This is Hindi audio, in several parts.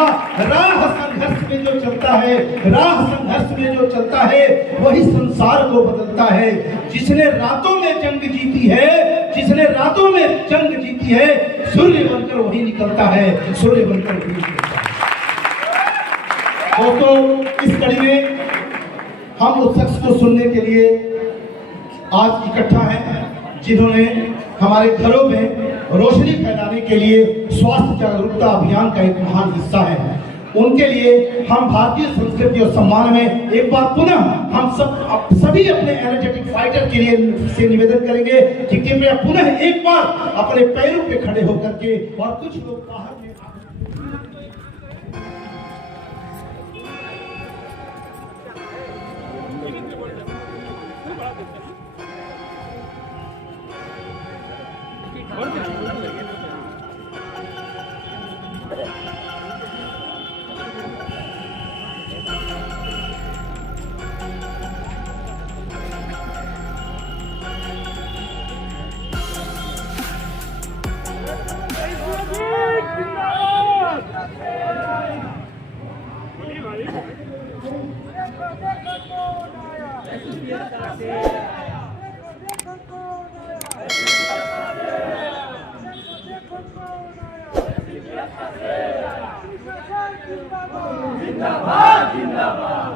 राह संघर्ष में जो चलता है, राह संघर्ष में जो चलता है वही संसार को बदलता है। जिसने रातों में जंग जीती है, जिसने रातों में जंग जीती है, सूर्य बनकर वही निकलता है, सूर्य बनकर वही निकलता है। दोस्तों, इस कड़ी में हम उस शख्स को सुनने के लिए आज इकट्ठा हैं जिन्होंने हमारे घरों में रोशनी फैलाने के लिए स्वास्थ्य जागरूकता अभियान का एक महान हिस्सा है। उनके लिए हम भारतीय संस्कृति और सम्मान में एक बार पुनः हम सभी अपने एनर्जेटिक फाइटर के लिए से निवेदन करेंगे कि कृपया पुनः एक बार अपने पैरों पे खड़े होकर के, और कुछ लोग बाहर में जिंदाबाद जिंदाबाद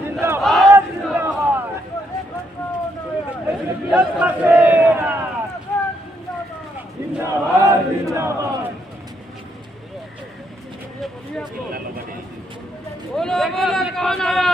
जिंदाबाद जिंदाबाद जिंदाबाद बोलो बोलो कौन आया?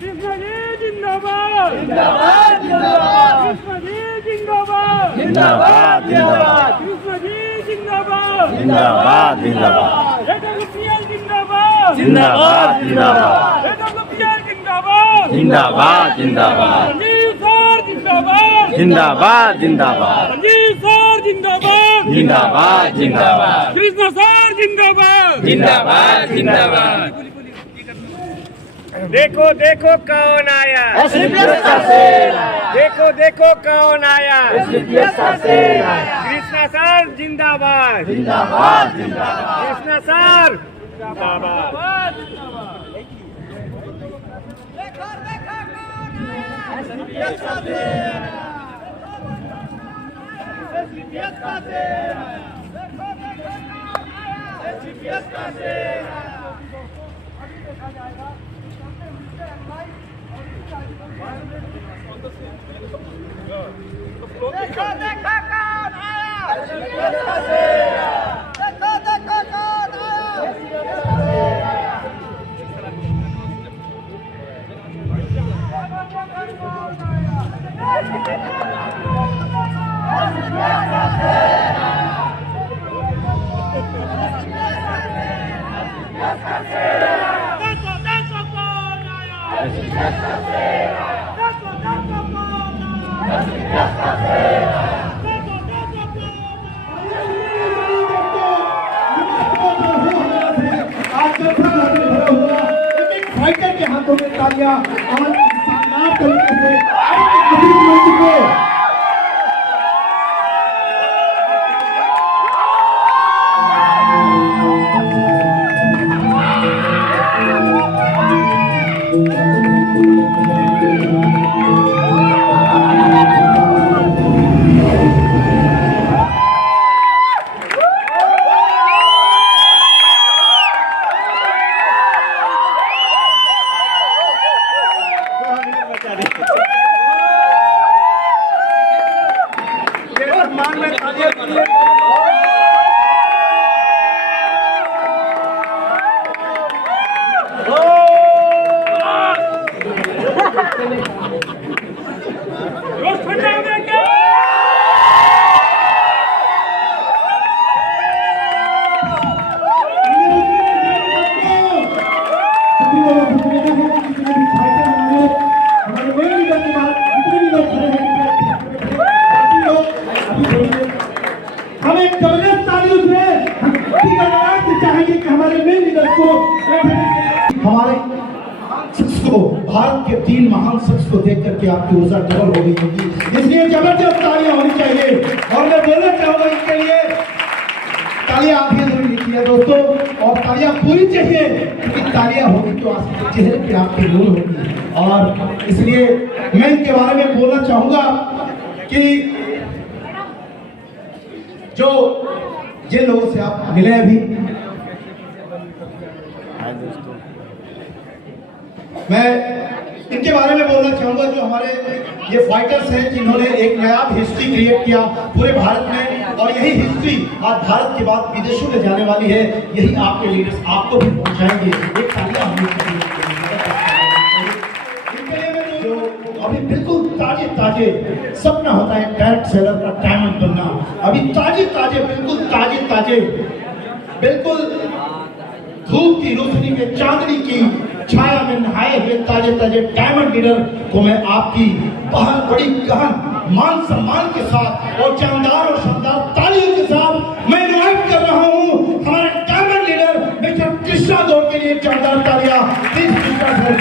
कृष्ण जी जिंदाबाद जिंदाबाद जिंदाबाद, कृष्ण जी जिंदाबाद जिंदाबाद जिंदाबाद, कृष्ण जी जिंदाबाद जिंदाबाद जिंदाबाद, एडब्ल्यूपीएल जिंदाबाद जिंदाबाद जिंदाबाद, एडब्ल्यूपीएल जिंदाबाद जिंदाबाद जिंदाबाद, संजीव सर जिंदाबाद जिंदाबाद जिंदाबाद, संजीव सर जिंदाबाद जिंदाबाद जिंदाबाद, कृष्ण सर जिंदाबाद जिंदाबाद जिंदाबाद। देखो देखो कौन आया, देखो देखो कौन आया, कृष्णा सर जिंदाबाद जिंदाबाद जिंदाबाद, कृष्णा सर जिंदाबाद। देखो देखो कौन आया, देखो देखो कौन फाइटर के हाथों में तालियां और शानदार तरीके से मंच पे हमारे मेन लीडर के बाद जितने भी लोग खड़े हैं भारत के 3 महान शख्स को देख करके आपकी ऊर्जा डबल हो गई होगी। इसलिए जबरदस्त तालियां होनी चाहिए। और मैं बोलना चाहूंगा इसके लिए तालियां आप ही जरूर लिखिए दोस्तों, और तालियां पूरी चाहिए, क्योंकि तालियां होगी तो आपके चेहरे पे आपकी नूर होगी। और इसलिए मैं इनके बारे में बोलना चाहूंगा कि जो जिन लोगों से आप मिले अभी, मैं इनके बारे में बोलना चाहूंगा, जो हमारे ये फाइटर्स हैं जिन्होंने एक नया हिस्ट्री क्रिएट किया पूरे भारत में, और यही हिस्ट्री आज भारत के बाद विदेशों में जाने वाली है। यही आपके लीडर्स आपको भी पहुंचाएंगे। एक तालियां होनी चाहिए इनके लिए। मैं जो अभी बिल्कुल ताजे ताजे सपना होता है डायरेक्ट सेलर का डायमंड बनना, अभी ताजे ताजे बिल्कुल ताजे ताजे बिल्कुल धूप की रोशनी में चांदनी की छाया में नहाए हुए ताजे ताजे डायमंड लीडर को मैं आपकी बहुत बड़ी गहन मान सम्मान के साथ और जानदार और शानदार तालियों के साथ मैं इनवाइट कर रहा हूं हमारे diamond leader mister Krishna Goud के लिए जानदार तालियां। प्लीज कृष्णा सर,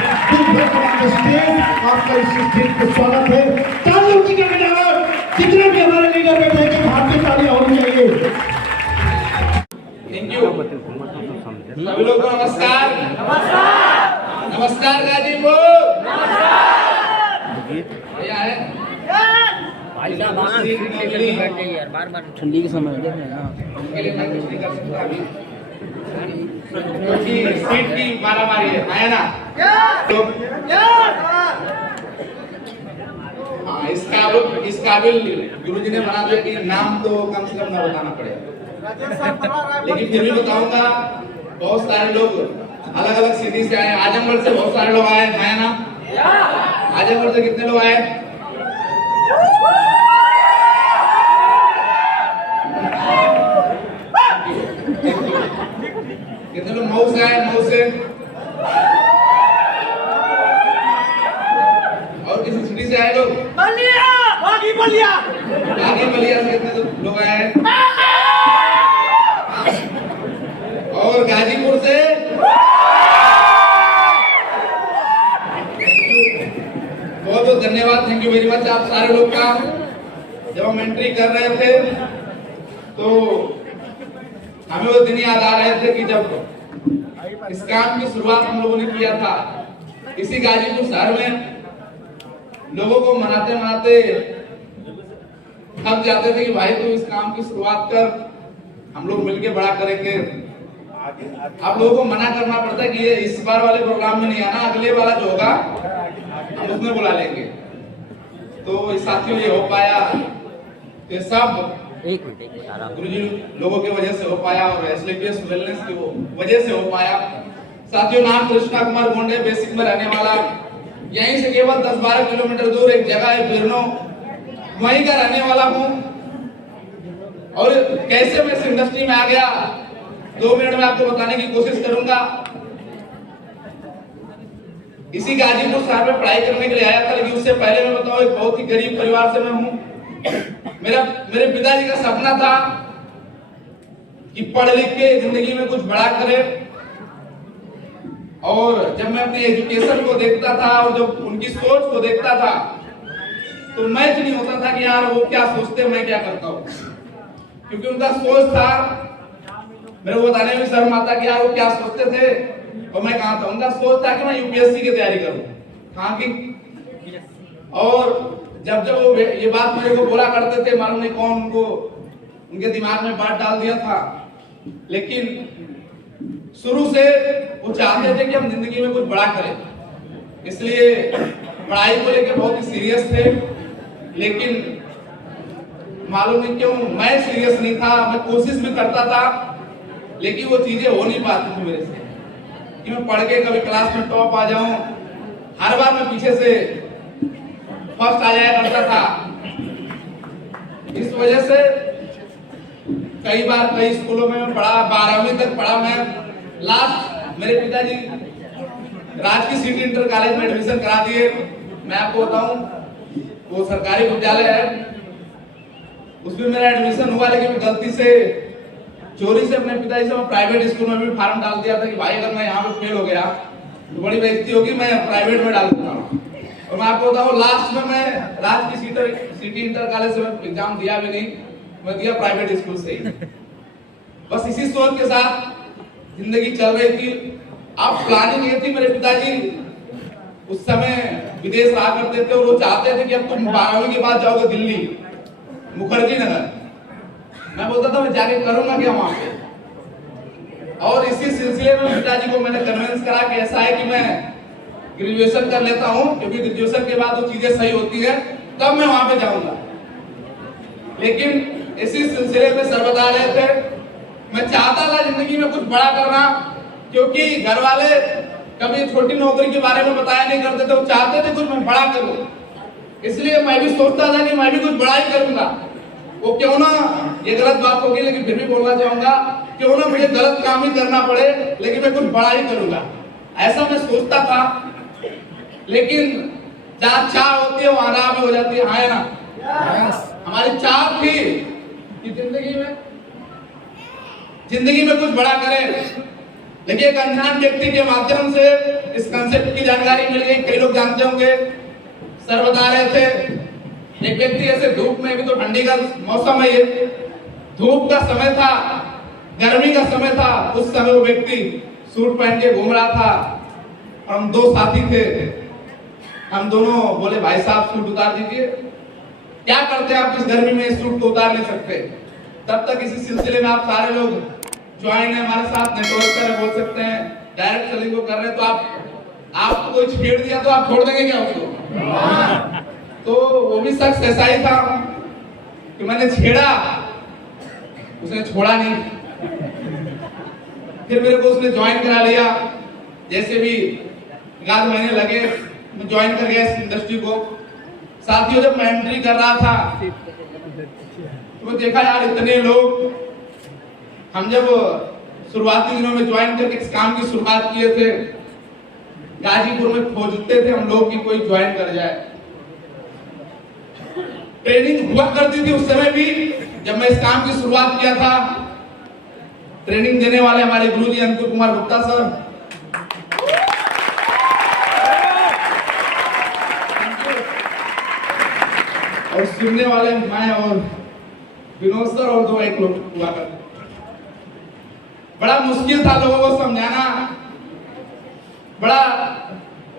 आपका इस स्टेज पे स्वागत है। तालियों की गड़गड़ाहट, जितने भी हमारे लीडर बैठे हैं भारतीय तालियां होनी चाहिए। थैंक यू सभी लोग को नमस्कार। नमस्कार गाजीपुर। भैया है यार बार ठंडी के समय देख रहे हैं मैं कुछ नहीं कर सकता अभी, क्योंकि सीट की मारामारी है ना। तो हाँ, इस काबिल गुरुजी ने बना दिया कि नाम तो कम से कम ना बताना पड़ेगा, लेकिन फिर भी बताऊंगा। बहुत सारे लोग अलग अलग सिटी से आए, आजमगढ़ से बहुत सारे लोग आए हैं ना। आजमगढ़ से कितने लोग आए? कितने लोग मऊ से आए? मऊ से और किसी सिटी से आए लोग? बलिया से कितने लोग आए? और गाजीपुर से? बहुत बहुत धन्यवाद, थैंक यू वेरी मच आप सारे लोग का। जब हम एंट्री कर रहे थे तो हमें वो दिन याद आ रहे थे कि जब इस काम की शुरुआत हम लोगों ने किया था इसी गाजीपुर शहर में। लोगों को मनाते मनाते थक जाते थे कि भाई तू इस काम की शुरुआत कर, हम लोग मिलके बड़ा करेंगे। आप लोगों को मना करना पड़ता है कि ये इस बार वाले प्रोग्राम में नहीं आना, अगले वाला जो होगा हम उसमें बुला लेंगे। तो साथियों ये हो पाया, ये सब गुरुजी लोगों की वजह से हो पाया और एसलीपीएस वेलनेस की वजह से हो पाया। साथियों नाम कृष्णा कुमार गोंडे, बेसिक में रहने वाला, यहीं से केवल 10-12 किलोमीटर दूर एक जगह है बिरनो, वहीं का रहने वाला हूँ। और कैसे मैं इस इंडस्ट्री में आ गया 2 मिनट में आपको बताने की कोशिश करूंगा। इसी गाजीपुर शहर में पढ़ाई करने के लिए आया था, लेकिन उससे पहले मैं बताऊं एक बहुत ही गरीब परिवार से मैं हूं। मेरे पिताजी का सपना था कि पढ़ लिख के जिंदगी में कुछ बड़ा करे। और जब मैं अपनी एजुकेशन को देखता था और जब उनकी सोच को देखता था तो मैच नहीं होता था कि यार वो क्या सोचते मैं क्या करता हूँ, क्योंकि उनका सोच था, मेरे को बताने में शर्म आता कि यार वो क्या सोचते थे और मैं कहाँ था। उनका सोच था कि मैं यूपीएससी की तैयारी करूं, कहाँ की। और जब जब वो ये बात मेरे को बोला करते थे, मालूम नहीं कौन उनको उनके दिमाग में बात डाल दिया था, लेकिन शुरू से वो चाहते थे कि हम जिंदगी में कुछ बड़ा करें। इसलिए पढ़ाई को लेकर बहुत ही सीरियस थे, लेकिन मालूम नहीं क्यों मैं सीरियस नहीं था। मैं कोशिश भी करता था, लेकिन वो चीजें हो नहीं पाती थी मेरे से कि मैं पढ़ के कभी क्लास में टॉप आ जाऊं। हर बार मैं पीछे से फर्स्ट आ जाया करता था। इस वजह से कई बार कई स्कूलों में मैं पढ़ा, 12वीं तक पढ़ा मैं। लास्ट मेरे पिताजी राजकीय सिटी इंटर कॉलेज में एडमिशन करा दिए। मैं आपको बताऊं वो सरकारी विद्यालय है, उसमें मेरा एडमिशन हुआ, लेकिन गलती से चोरी से अपने पिताजी से मैं प्राइवेट स्कूल में भी फॉर्म डाल दिया था कि भाई अगर मैं यहाँ पे फेल हो गया तो बड़ी बेइज्जती होगी, मैं प्राइवेट में डाल देता हूँ। और मैं आपको बताऊँ, लास्ट में मैं राज की सिटी इंटर कॉलेज से मैं एग्जाम दिया भी नहीं, मैं दिया प्राइवेट स्कूल से ही। बस इसी सोच के साथ जिंदगी चल रही थी। अब प्लानिंग ये थी, मेरे पिताजी उस समय विदेश रहा करते थे और वो चाहते थे कि अब तुम 12वीं के बाद जाओगे दिल्ली, मुखर्जी नगर। मैं बोलता था मैं जाके करूंगा क्या वहां पे। और इसी सिलसिले में पिताजी को मैंने कन्विंस करा कि ऐसा है कि मैं ग्रेजुएशन कर लेता हूं, क्योंकि ग्रेजुएशन के बाद वो चीजें सही होती है, तब मैं वहां पे जाऊंगा। लेकिन इसी सिलसिले में सर बता रहे थे, मैं चाहता था जिंदगी में कुछ बड़ा करना, क्योंकि घर वाले कभी छोटी नौकरी के बारे में बताया नहीं करते थे, वो चाहते थे कुछ मैं बड़ा करूं। इसलिए मैं भी सोचता था कि मैं भी कुछ बड़ा ही करूंगा। वो क्यों ना, ये गलत बात होगी लेकिन फिर भी बोलना चाहूंगा, क्यों ना मुझे गलत काम ही करना पड़े, लेकिन मैं कुछ बड़ा ही करूंगा, ऐसा मैं सोचता था। लेकिन जहाँ चाह होती है वहां राह भी हो जाती है, हाँ ना। हमारी चाह थी कि जिंदगी में कुछ बड़ा करें। लेकिन एक अनजान व्यक्ति के माध्यम से इस कंसेप्ट की जानकारी मिल गई। कई लोग जानते होंगे, सर बता रहे थे, एक व्यक्ति ऐसे धूप में, भी तो ठंडी का मौसम है, ये धूप का समय था, गर्मी का समय था, उस समय वो व्यक्ति सूट पहन के घूम रहा था। हम दो साथी थे, हम दोनों बोले भाई साहब सूट उतार दीजिए। क्या करते हैं आप इस गर्मी में, इस सूट को उतार नहीं सकते। तब तक इसी सिलसिले में आप सारे लोग ज्वाइन है हमारे साथ, नेटवर्क कर बोल सकते हैं, डायरेक्ट सेलिंग को कर रहे हैं। तो आपको कोई छेड़ दिया तो आप छोड़ देंगे क्या उसको? तो वो भी शख्स ऐसा ही था कि मैंने छेड़ा, उसने छोड़ा नहीं। फिर मेरे को उसने ज्वाइन करा लिया। जैसे भी 1 महीने लगे, मैं ज्वाइन कर गया इस इंडस्ट्री को। साथियों, जब मैं एंट्री कर रहा था तो मैं देखा यार इतने लोग। हम जब शुरुआती दिनों में ज्वाइन करके इस काम की शुरुआत किए थे, गाजीपुर में खोजते थे हम लोग कि कोई ज्वाइन कर जाए। ट्रेनिंग हुआ करती थी उस समय भी, जब मैं इस काम की शुरुआत किया था। ट्रेनिंग देने वाले हमारे गुरुजी अंकुर कुमार गुप्ता सर, और सुनने वाले मैं और विनोद सर और 2-1 लोग हुआ करते। बड़ा मुश्किल था लोगों को समझाना। बड़ा,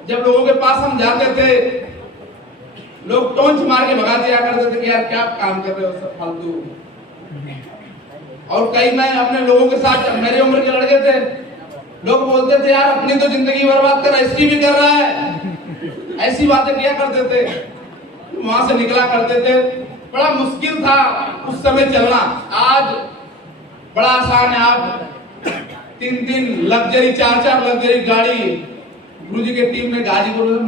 जब लोगों के पास हम जाते थे, लोग टोंच मार के भगा दिया करते थे कि यार क्या काम कर रहे हो सब फालतू। और कई मैं अपने लोगों के साथ, मेरी उम्र के लड़के थे, लोग बोलते थे यार अपनी तो जिंदगी बर्बाद कर, इसकी भी कर रहा है, ऐसी बातें किया करते थे। वहां से निकला करते थे। बड़ा मुश्किल था उस समय चलना। आज बड़ा आसान है। आप 3 लग्जरी, 4 लग्जरी गाड़ी गुरुजी के टीम में गाजीपुर में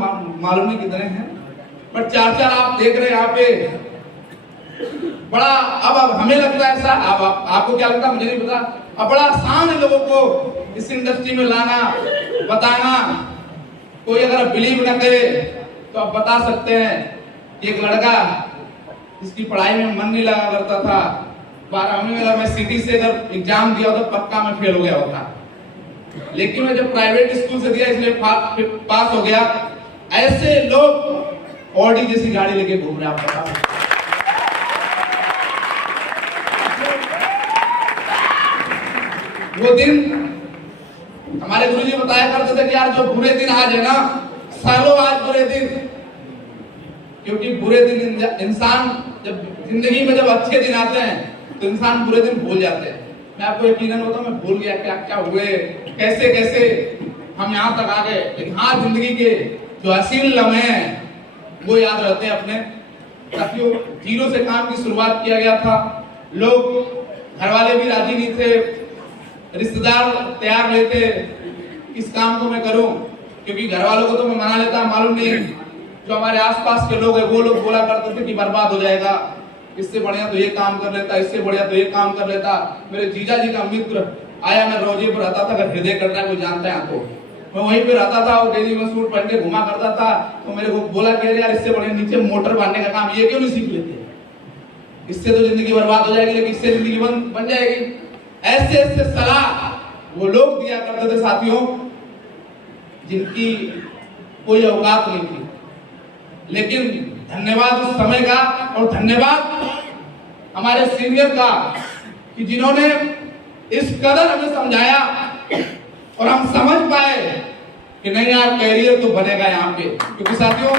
मालूम नहीं कितने हैं, बट 4 आप देख रहे हैं यहाँ पे। बड़ा अब हमें लगता है ऐसा, अब आपको क्या लगता है मुझे नहीं पता। अब बड़ा आसान है लोगों को इस इंडस्ट्री में लाना, बताना। कोई अगर बिलीव न करे तो आप बता सकते हैं। एक लड़का जिसकी पढ़ाई में मन नहीं लगा करता था, 12वीं में अगर मैं सिटी से अगर एग्जाम दिया तो पक्का मैं फेल हो गया होता। लेकिन मैं जब प्राइवेट स्कूल से दिया इसलिए पास हो गया। ऐसे लोग ऑडी जैसी गाड़ी लेके घूम रहे हैं, आप बता। वो दिन हमारे गुरुजी बताया करते थे कि यार जो बुरे दिन आज है ना, सालों आज बुरे दिन। क्योंकि बुरे दिन इंसान, जब जिंदगी में जब अच्छे दिन आते हैं तो इंसान बुरे दिन भूल जाते हैं। मैं आपको यकीनन बताऊं, मैं भूल गया क्या क्या हुए, कैसे कैसे हम यहाँ तक आ गए। लेकिन हाँ, जिंदगी के जो हसीन लम्हे हैं वो याद रहते हैं अपने। साथियों, 0 से काम की शुरुआत किया गया था। लोग घर वाले भी राजी नहीं थे, रिश्तेदार तैयार नहीं थे इस काम को मैं करूं, क्योंकि घर वालों को तो मैं मना लेता, मालूम नहीं जो हमारे आसपास के लोग हैं वो लोग बोला करते थे कि बर्बाद हो जाएगा, इससे बढ़िया तो ये काम कर लेता, इससे बढ़िया तो ये काम कर लेता। मेरे जीजा जी का मित्र आया, मैं रोजे पर रहता था, अगर हृदय करता है कोई जानता है आपको, मैं वहीं पे रहता था और डेली में सूट पहन के घुमा करता था। तो मेरे को बोला कि यार इससे बढ़िया नीचे मोटर बांधने का काम ये क्यों नहीं सीख लेते, इससे तो जिंदगी बर्बाद हो जाएगी लेकिन इससे जिंदगी बन जाएगी। ऐसे ऐसे सलाह वो लोग दिया करते थे साथियों, जिनकी कोई औकात नहीं थी, लेकिन धन्यवाद उस समय का और धन्यवाद हमारे सीनियर का कि जिन्होंने इस कदर हमें समझाया और हम समझ पाए कि नहीं यार कैरियर तो बनेगा यहाँ पे। क्योंकि साथियों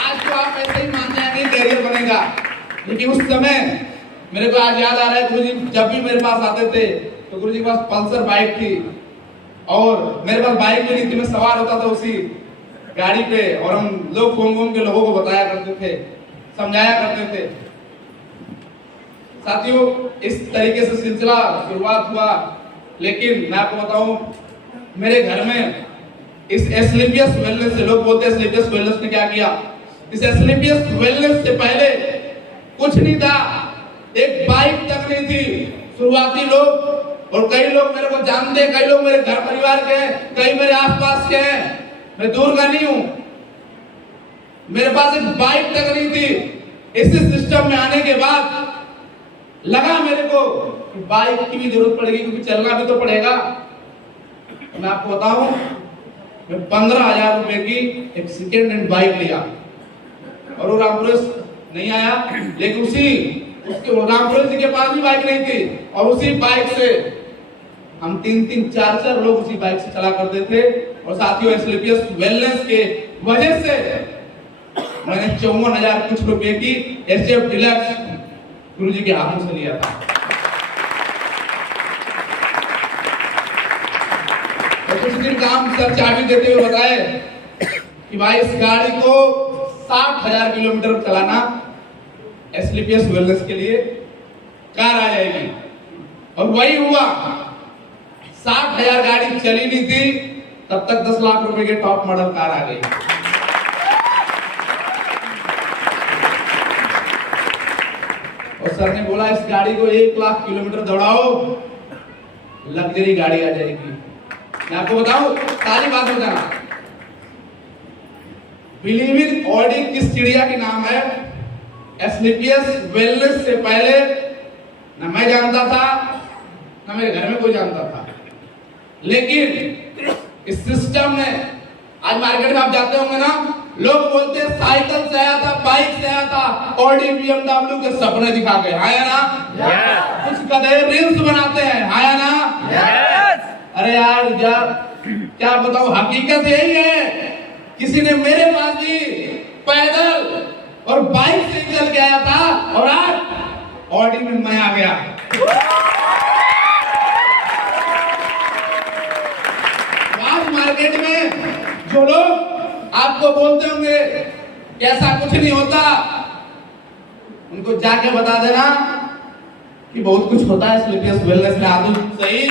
आज तो आप ऐसे ही मान जाएंगे कैरियर बनेगा, लेकिन उस समय मेरे को आज याद आ रहा है गुरुजी जब भी मेरे पास आते थे तो गुरुजी के पास पल्सर बाइक थी और मेरे पास बाइक भी नहीं थी, मैं सवार होता था उसी गाड़ी पे और हम लोग घूम घूम के लोगों को बताया करते थे, समझाया करते थे। साथियों इस तरीके से सिलसिला शुरुआत हुआ, लेकिन मैं आपको बताऊं मेरे घर में इस एस्क्लेपियस वेलनेस से, लोग बोलते हैं एस्क्लेपियस वेलनेस ने क्या किया, इस एस्क्लेपियस वेलनेस से पहले कुछ नहीं था, एक बाइक तक नहीं थी। शुरुआती लोग और कई लोग मेरे को जानते हैं, कई लोग मेरे घर परिवार के हैं, कई मेरे आसपास के हैं, मैं दूर का नहीं हूं, मेरे पास एक बाइक तक नहीं थी। इस सिस्टम में आने के बाद लगा मेरे को कि बाइक की भी जरूरत पड़ेगी क्योंकि चलना भी तो पड़ेगा। मैं आपको बताऊं मैं 15,000 रुपए की एक सेकेंड हैंड बाइक लिया और वो रामपुर नहीं आया, लेकिन उसके रामपुर जी के पास भी बाइक नहीं थी और उसी बाइक से हम 3-3, 4-4 लोग उसी बाइक से चला करते थे। और साथियों एस्क्लेपियस वेलनेस के वजह से मैंने 54,000 कुछ रुपए की एसएफ डिलक्स गुरुजी के हाथों से लिया था। और कुछ दिन काम सर चाबी देते हुए बताए कि भाई इस गाड़ी को 60,000 किलोमीटर चलाना एस्क्लेपियस वेलनेस के लिए कार आ जाएगी। और वही हुआ, 60,000 गाड़ी चली नहीं थी तब तक 10 लाख रुपए के टॉप मॉडल कार आ गई। और सर ने बोला इस गाड़ी को 1 लाख किलोमीटर दौड़ाओ, लग्जरी गाड़ी आ जाएगी। मैं आपको बताऊं सारी बात हो जाना, बिलीव इन ऑडी किस चिड़िया के नाम है, एस्क्लेपियस वेलनेस से पहले न मैं जानता था न मेरे घर में कोई जानता था, लेकिन इस सिस्टम ने आज मार्केट में आप जाते होंगे ना, लोग बोलते हैं साइकिल से आया था, बाइक से आया था, ऑडी बीएमडब्ल्यू के सपने दिखा के आया ना, कुछ गधे रील्स बनाते हैं आया ना। अरे यार क्या बताऊं, हकीकत यही है, किसी ने मेरे पास भी पैदल और बाइक से चल के आया था और आज ऑडी में मैं आ गया। आज मार्केट में जो लोग आपको बोलते होंगे कि ऐसा कुछ नहीं होता, उनको जाके बता देना कि बहुत कुछ होता है एस्क्लेपियस वेलनेस में। आदू सही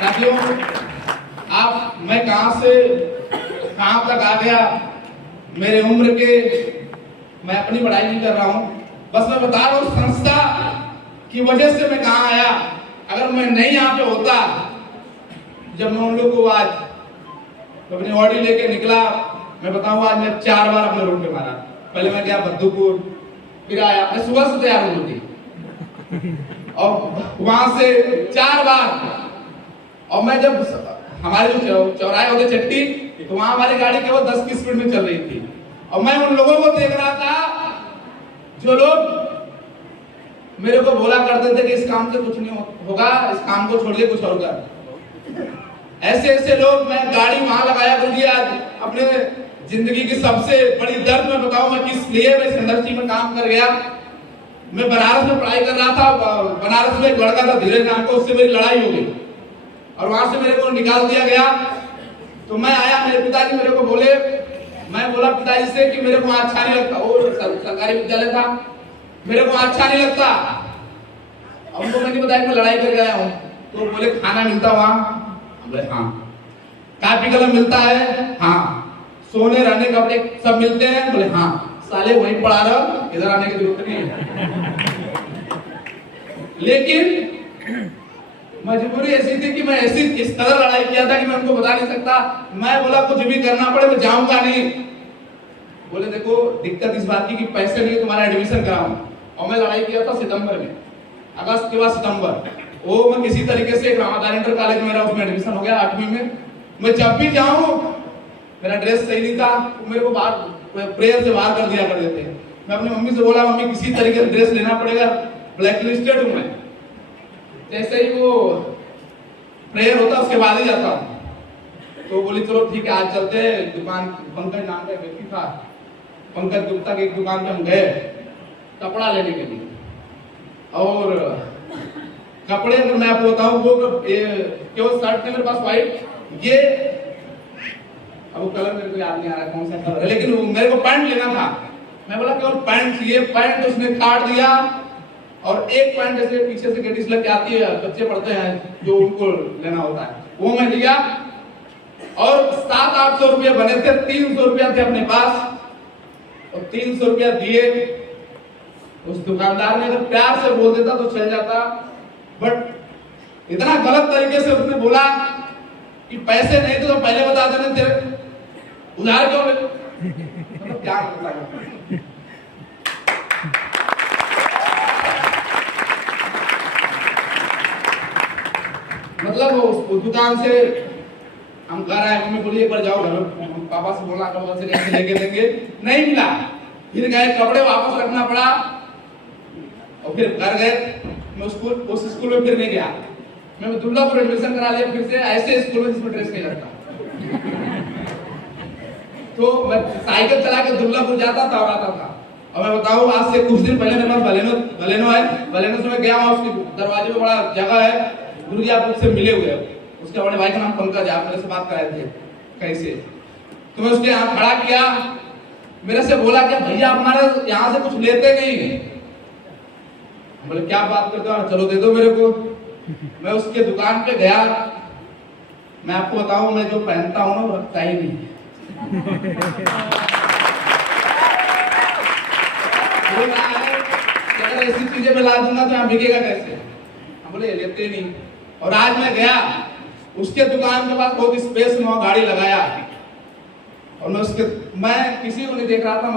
साथियों, मैं कहां से कहां तक आ गया, मेरे उम्र के, मैं अपनी पढ़ाई नहीं कर रहा हूं, बस मैं बता रहा हूं संस्था की वजह से मैं कहां आया। अगर मैं नहीं यहाँ पे होता, जब मैं उन लोग को आज अपनी ऑडी लेके निकला, मैं बताऊं आज मैं 4 बार अपने रूम पे मारा। पहले मैं गया बद्दूपुर, फिर आया, मैं सुबह से तैयार हुई थी और वहां से 4 बार। और मैं जब हमारे जो चौराहे होते चट्टी, तो वहां हमारी गाड़ी केवल 10 की स्पीड में चल रही थी और मैं उन लोगों को देख रहा था जो लोग मेरे को बोला करते थे कि इस काम से कुछ नहीं होगा, इस काम को छोड़ के कुछ और कर। ऐसे ऐसे लोग, मैं गाड़ी वहां लगाया कर दिया। अपने जिंदगी की सबसे बड़ी दर्द मैं बताऊं मैं किस लिए मैं इस इंडस्ट्री में काम कर गया। मैं बनारस में पढ़ाई कर रहा था, बनारस में एक लड़का था धीरज नाम का, उससे मेरी लड़ाई हो गई और वहां से मेरे को निकाल दिया गया। तो मैं आया, मेरे पिताजी मेरे को बोले, मैं बोला पिताजी से कि मेरे को अच्छा नहीं लगता, वो सरकारी विद्यालय था, मेरे को अच्छा नहीं लगता। उनको मैंने बताया मैं लड़ाई कर गया हूँ, तो बोले खाना मिलता वहां, बोले हाँ, कापी कलम मिलता है हाँ, सोने रहने कपड़े सब मिलते हैं, बोले हाँ, साले वहीं पढ़ा रहा, इधर आने की जरूरत नहीं है। लेकिन मजबूरी ऐसी थी कि मैं ऐसी इस कदर लड़ाई किया था कि मैं उनको बता नहीं सकता। मैं बोला कुछ भी करना पड़े मैं जाऊंगा नहीं। बोले देखो दिक्कत इस बात की कि पैसे नहीं तुम्हारा एडमिशन कराऊं, और मैं लड़ाई किया था सितंबर में अगस्त के बाद सितंबर, वो मैं किसी तरीके से रामादान इंटर कॉलेज में मेरा उसमें एडमिशन हो गया 8वीं में। मैं जब भी जाऊं मेरा ड्रेस सही नहीं था, मेरे को बाहर प्रेयर से बाहर कर दिया करते थे। मैं अपनी मम्मी से बोला, मम्मी किसी तरीके से ड्रेस लेना पड़ेगा, ब्लैक लिस्टेड हूं मैं। जैसे ही वो प्रेयर होता उसके बाद ही जाता हूँ। तो बोली चलो ठीक है आज चलते हैं दुकान, पंकज नाम का व्यक्ति था, पंकज गुप्ता की एक दुकान पे हम गए कपड़ा लेने के लिए। और कपड़े अगर मैं आपको बताऊं वो केवल शर्ट थे मेरे पास व्हाइट, ये अब वो कलर मेरे को याद नहीं आ रहा कौन सा कलर है, लेकिन मेरे को पैंट लेना था। मैं बोला केवल पैंट चाहिए, पैंट तो उसने काट दिया और एक पैंट जैसे पीछे से गेटिस लग के आती है, बच्चे पढ़ते हैं जो उनको लेना होता है, वो मैं लिया और 700-800 रुपये बने थे, 300 रुपया थे अपने पास और 300 रुपया दिए। उस दुकानदार ने अगर प्यार से बोल देता तो चल जाता, बट इतना गलत तरीके से उसने बोला कि पैसे नहीं थे तो पहले बता देने, तेरे उधार क्यों ले, मतलब क्या मतलब उस दुकान से हम घर आए, मम्मी बोली एक बार जाओ घर, पापा से बोला कब से कैसे लेके देंगे, नहीं मिला। फिर गए कपड़े वापस रखना पड़ा और फिर घर गए। मैं उस स्कूल में फिर नहीं गया, मैं दुर्गापुर एडमिशन करा लिया फिर से ऐसे स्कूल में जिसमें ड्रेस नहीं लगता। तो मैं साइकिल चला के दुर्गापुर जाता था और आता था। और मैं बताऊं आज से कुछ दिन पहले मेरे पास बलेनो है, बलेनो से मैं गया वहां, उसके दरवाजे पे बड़ा जगह है, गुरुजी आप उससे मिले हुए हैं, उसके बड़े भाई का नाम पंकज है, आप मेरे से बात कराए थे कैसे। तो मैं उसके यहाँ खड़ा किया, मेरे से बोला कि भैया आप हमारे यहाँ से कुछ लेते नहीं। बोले क्या बात करते हो, चलो दे दो मेरे को। मैं उसके दुकान पे गया, मैं आपको बताऊं मैं जो पहनता हूं ना वो रखता ही नहीं। अगर ऐसी चीजें मैं ला दूंगा तो यहाँ बिकेगा कैसे, हम बोले लेते नहीं। और आज मैं गया उसके दुकान के पास, बहुत स्पेस में गाड़ी लगाया और मैं किसी को नहीं देख रहा था,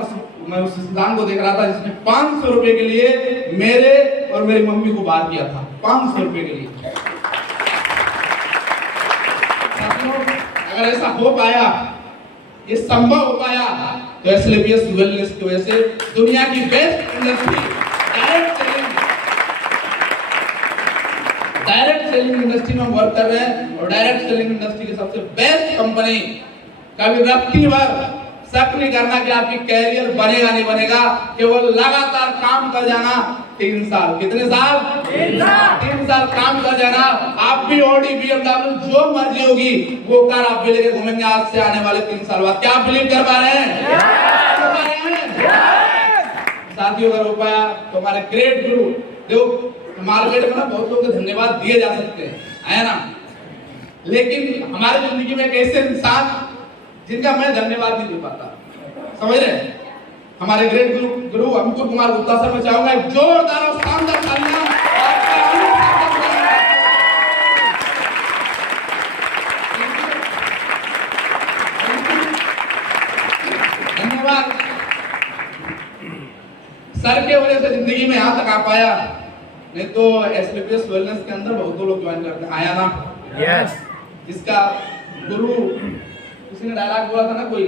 मैं उस इंसान को देख रहा था जिसने 500 रुपए के लिए मेरे और मेरी मम्मी को बात किया था, 500 रुपए के लिए। अगर ऐसा हो पाया, ये संभव हो पाया, तो एसएलपीएस वेलनेस की वजह से दुनिया की best industry direct selling industry में वर्क कर रहे हैं और डायरेक्ट सेलिंग इंडस्ट्री की सबसे बेस्ट कंपनी। कभी रत्ती भर शक नहीं करना कि आपकी कैरियर बनेगा नहीं बनेगा, केवल लगातार काम कर जाना। 3 साल, कितने साल? 3 साल काम कर जाना, आप भी ऑडी BMW जो मर्जी होगी वो कार आप भी लेके घूमेंगे आज से आने वाले 3 साल बाद। क्या आप बिलीव कर पा रहे हैं? साथियों अगर हो पाया तो हमारे ग्रेट गुरु, देखो मार्केट में ना बहुत लोगों को धन्यवाद दिए जा सकते हैं, है ना, लेकिन हमारी जिंदगी में एक ऐसे इंसान जिनका मैं धन्यवाद नहीं दे पाता, समझ रहे? हमारे ग्रेट गुरु अंकुर कुमार गुप्ता सर, मैं चाहूंगा एक जोरदार और शानदार तालियां। धन्यवाद सर के वजह से जिंदगी में यहाँ तक आ पाया, नहीं तो एसएलपीएस वेलनेस के अंदर बहुत लोग ज्वाइन करते हैं, आया ना? यस। जिसका गुरु, किसी ने डायलॉग बोला था ना कोई,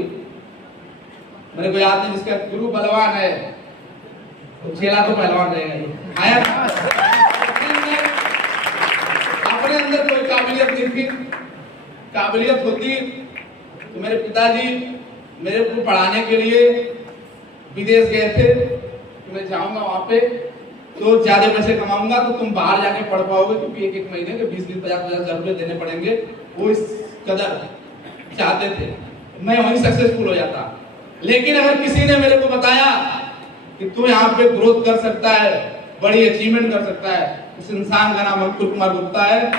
मेरे को याद नहीं, जिसका गुरु बलवान है तो चेला तो पहलवान रहेगा, आया ना? अपने अंदर कोई काबिलियत नहीं थी, काबिलियत होती तो मेरे पिताजी मेरे को पढ़ाने के लिए विदेश गए थे, तो मैं जाऊंगा वहां पे तो ज्यादा पैसे कमाऊंगा तो तुम बाहर जाके पढ़ पाओगे, क्योंकि एक महीने के 20-50 हजार रुपए देने पड़ेंगे, वो इस कदर चाहते थे, मैं वहीं सक्सेसफुल हो जाता। लेकिन अगर किसी ने मेरे को बताया कि तू यहाँ पे ग्रोथ कर सकता है, बड़ी अचीवमेंट कर सकता है, उस इंसान का नाम अंकुर कुमार गुप्ता है।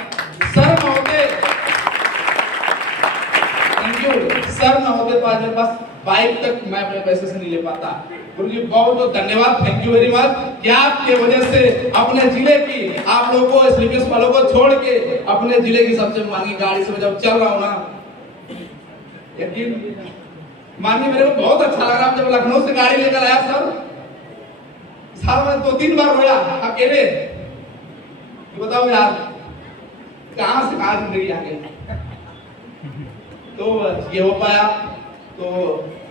सर न होते, थैंक यू, सर न होते तो आज मेरे पास बाइक तक मैं अपने पैसे से नहीं ले पाता। गुरुजी बहुत बहुत धन्यवाद, थैंक यू वेरी मच, कि आपके वजह से अपने जिले की, आप लोगों को, एसएलपीएस वालों को छोड़ के अपने जिले की सबसे महंगी गाड़ी से मैं जब चल रहा हूँ ना, यकीन मानिए मेरे को बहुत अच्छा लगा। जब लखनऊ से गाड़ी लेकर आया सर, साल में 2-3 बार रोया अकेले, बताओ यार कहाँ से कहाँ जिंदगी आ गई। तो ये हो पाया, तो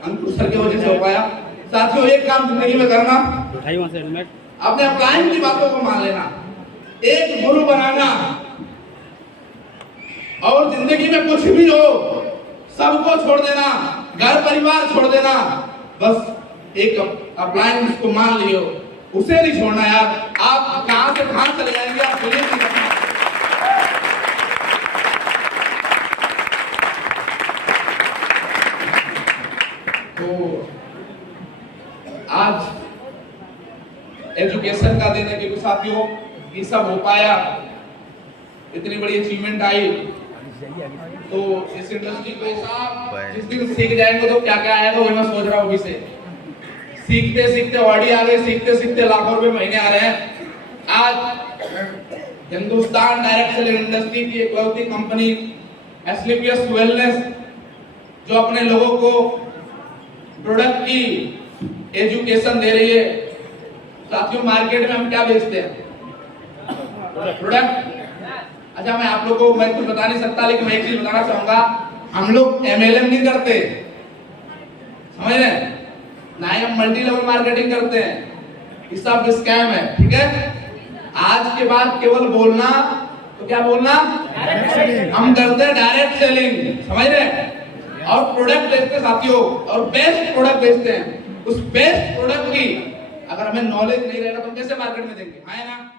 अंकुर सर की वजह से हो पाया। साथियों, एक काम जिंदगी में करना, अपने क्लाइंट की बातों को मान लेना, एक गुरु बनाना, और जिंदगी में कुछ भी हो सबको छोड़ देना, घर परिवार छोड़ देना, बस एक अप्लायंस को मान लियो, उसे नहीं छोड़ना यार। आप कहां से कहां चले जाएंगे, आप बिलीव नहीं करना। तो आज एजुकेशन का देने के साथियों ये सब हो पाया, इतनी बड़ी अचीवमेंट आई। तो इस इंडस्ट्री को जिस दिन सीख जाएंगे तो क्या क्या आएगा, वही मैं सोच रहा हूँ अभी से। सीखते सीखते ऑडी आ गए, सीखते सीखते लाखों रुपए महीने आ रहे हैं। आज हिंदुस्तान डायरेक्ट सेलिंग इंडस्ट्री की इकलौती कंपनी एस्क्लेपियस वेलनेस जो अपने लोगों को प्रोडक्ट की एजुकेशन दे रही है। साथियों, मार्केट में हम क्या बेचते हैं? प्रोडक्ट। अच्छा, मैं आप लोगों को मैं कुछ बता नहीं सकता, लेकिन मैं एक चीज बताना चाहूंगा, हम लोग MLM नहीं करते, समझ रहे हैं? ना ही हम मल्टी लेवल मार्केटिंग करते हैं, ये सब स्कैम है, ठीक है? आज के बाद केवल बोलना, तो क्या बोलना? हम करते हैं डायरेक्ट सेलिंग, समझ रहे हैं? और प्रोडक्ट बेचते हैं साथियों, और बेस्ट प्रोडक्ट बेचते हैं। उस बेस्ट प्रोडक्ट की अगर हमें नॉलेज नहीं रहेगा तो हम कैसे मार्केट में देंगे? है ना?